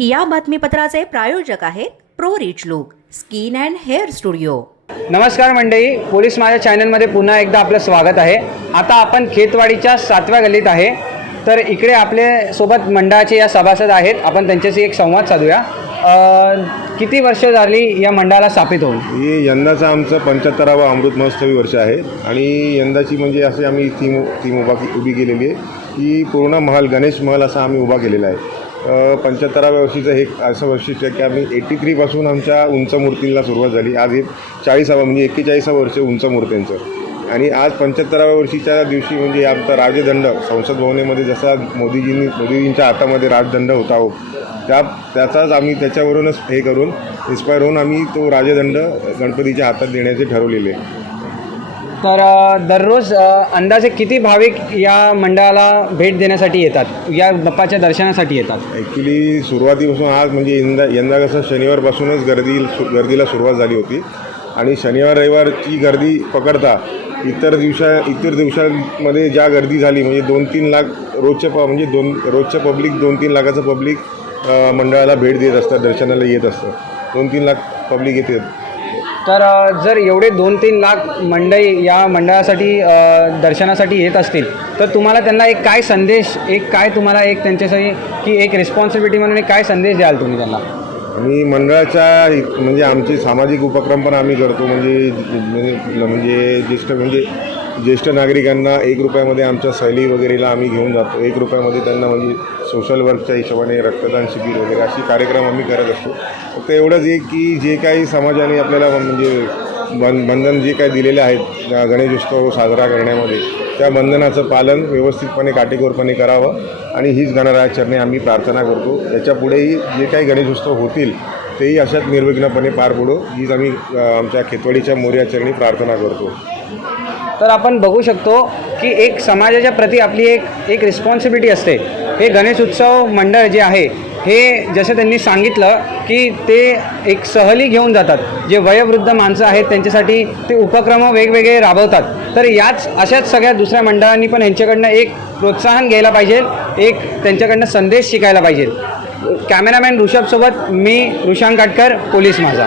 या बातमीपत्राचे प्रायोजक आहेत pro rich look skin and hair studio. नमस्कार मंडळी पोलीस माझ्या चॅनलमध्ये पुन्हा एकदा आपलं स्वागत आहे. आता आपण खेतवाडीच्या सातव्या गल्लीत आहे. तर इकडे आपले सोबत मंडळाचे या सभासद आहेत. आपण त्यांच्याशी एक संवाद साधूया. किती वर्ष झाली या मंडळाला स्थापित होऊन? हे यंदाचं आमचं पंच्याहत्तरावं अमृत महोत्सवी वर्ष आहे. आणि यंदाची म्हणजे असे आम्ही थीम थीम उभा उभी केलेली आहे. की पूर्ण महल गणेश महल असा आम्ही उभा केलेला आहे. पंच्याहत्तराव्या वर्षीचं हे असं वैशिष्ट्य आहे की आम्ही एटी थ्रीपासून आमच्या उंच मूर्तींना सुरुवात झाली आज हे चाळीसावं म्हणजे एक्केचाळीसावं वर्ष उंच मूर्तींचं आणि आज पंच्याहत्तराव्या वर्षीच्या दिवशी म्हणजे आमचा राजदंड संसद भवनेमध्ये जसा मोदीजींनी मोदीजींच्या हातामध्ये राजदंड होता हो त्या त्याचाच आम्ही त्याच्यावरूनच हे करून इन्स्पायर होऊन आम्ही तो राजदंड गणपतीच्या हातात देण्याचे ठरवलेले आहे. तर दररोज अंदाजे किती भाविक या मंडळाला भेट देण्यासाठी येतात? या बाप्पाच्या दर्शनासाठी येतात? ॲक्च्युली सुरुवातीपासून आज म्हणजे यंदा यंदा कसं शनिवारपासूनच गर्दी सु गर्दीला सुरुवात झाली होती. आणि शनिवार रविवारची गर्दी पकडता इतर दिवसा इतर दिवसांमध्ये ज्या गर्दी झाली म्हणजे दोन तीन लाख रोजच्या प म्हणजे दोन रोजच्या पब्लिक दोन तीन लाखाचं पब्लिक मंडळाला भेट देत असतात दर्शनाला येत असतं. दोन तीन लाख पब्लिक येते. तर जर एवढे दोन तीन लाख मंडळी या मंडळासाठी दर्शनासाठी येत असतील तर तुम्हाला त्यांना एक काय संदेश एक काय तुम्हाला एक त्यांच्यासाठी की एक रिस्पॉन्सिबिलिटी म्हणून एक काय संदेश द्याल तुम्ही त्यांना? आणि मंडळाच्या म्हणजे आमचे सामाजिक उपक्रम पण आम्ही करतो म्हणजे म्हणजे म्हणजे ज्येष्ठ म्हणजे ज्येष्ठ नागरिकांना एक रुपयामध्ये आमच्या सहली वगैरेला आम्ही घेऊन जातो. एक रुपयामध्ये त्यांना म्हणजे सोशल वर्कच्या हिशोबाने रक्तदान शिबिर वगैरे अशी कार्यक्रम आम्ही करत असतो. फक्त एवढंच एक की जे काही समाजाने आपल्याला म्हणजे बं बंधन जे काही दिलेले आहेत गणेश गणेशोत्सव साजरा करण्यामध्ये त्या बंधनाचं पालन व्यवस्थितपणे काटेकोरपणे करावं आणि हीच गणरायाचरणी आम्ही प्रार्थना करतो. याच्यापुढेही जे काही गणेशोत्सव होतील तेही अशाच निर्विघ्नपणे पार पडो. हीच आम्ही आमच्या खेतवाडीच्या मोर्याचरणी प्रार्थना करतो. तर आपण बघू शकतो की एक समाजाच्या प्रती आपली एक एक रिस्पॉन्सिबिलिटी असते. हे गणेश उत्सव मंडळ जे आहे हे जसं त्यांनी सांगितलं की ते एक सहली घेऊन जातात. जे वयोवृद्ध माणसं आहेत त्यांच्यासाठी ते उपक्रम वेगवेगळे राबवतात. तर याच अशाच सगळ्या दुसऱ्या मंडळांनी पण यांच्याकडनं एक प्रोत्साहन घ्यायला पाहिजे एक त्यांच्याकडनं संदेश शिकायला पाहिजे. कॅमेरामॅन ऋषभसोबत मी Rushank Katkar police Majha.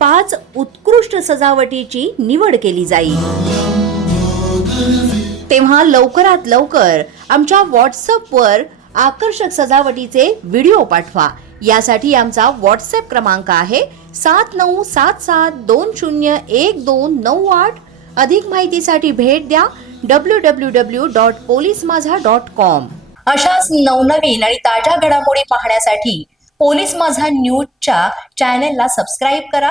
पाच उत्कृष्ट सजावटीची निवड केली जाईल. तेव्हा लवकरात लवकर आमच्या व्हॉट्सअपवर आकर्षक सजावटीचे व्हिडिओ पाठवा. यासाठी आमचा व्हॉट्सअप क्रमांक आहे सात नऊ सात सात दोन शून्य एक दोन नऊ आठ. अधिक माहितीसाठी भेट द्या W W W dot police Majha dot com अशाच नवनवीन आणि ताज्या घडामोडी पाहण्यासाठी पोलीस माझा न्यूजच्या चॅनेलला सबस्क्राईब करा.